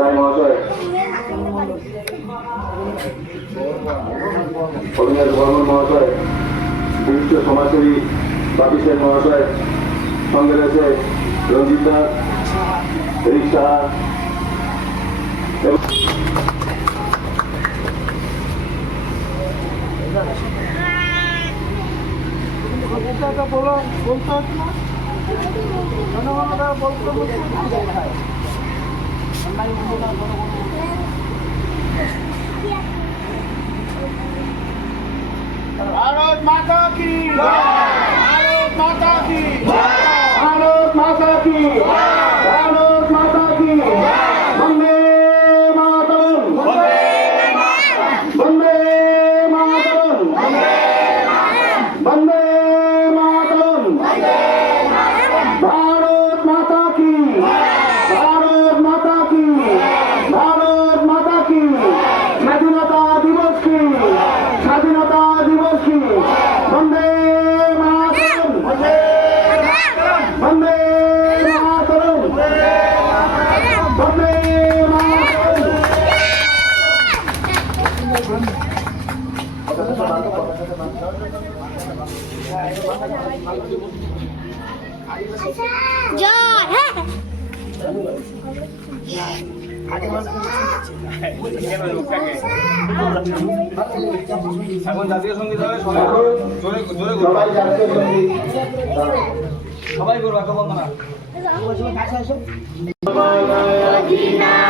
রায় মহাশয়। অভিনেত বর্মন মহাশয়। বিশিষ্ট সমাজসেবী বাপি মহাশয়। সঙ্গে রয়েছে রঞ্জিত দাস এবং এটা বলো, বলতে হচ্ছে না? বলতে বলতে ভারত মাতা কি ভারত মাতা কি ভারত মাতা কি ভারত মাতা কি বন্দে মাতরম বন্দে মাতরম বন্দে মাতরম ভারত মাতা কি ভারত মাতা কি ভারত মাতা কি স্বাধীনতা দিবস কি স্বাধীনতা দিবস কি বন্দে মাতরম বন্দে বন্দে মাতরম বন্দে মাতরম জয় হ্যাঁ এখন জাতীয় সংগীত হবে সবাই জোরে জোরে সবাই করব একা বলব না। Medina.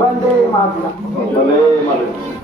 वंदे मातरम वंदे मातरम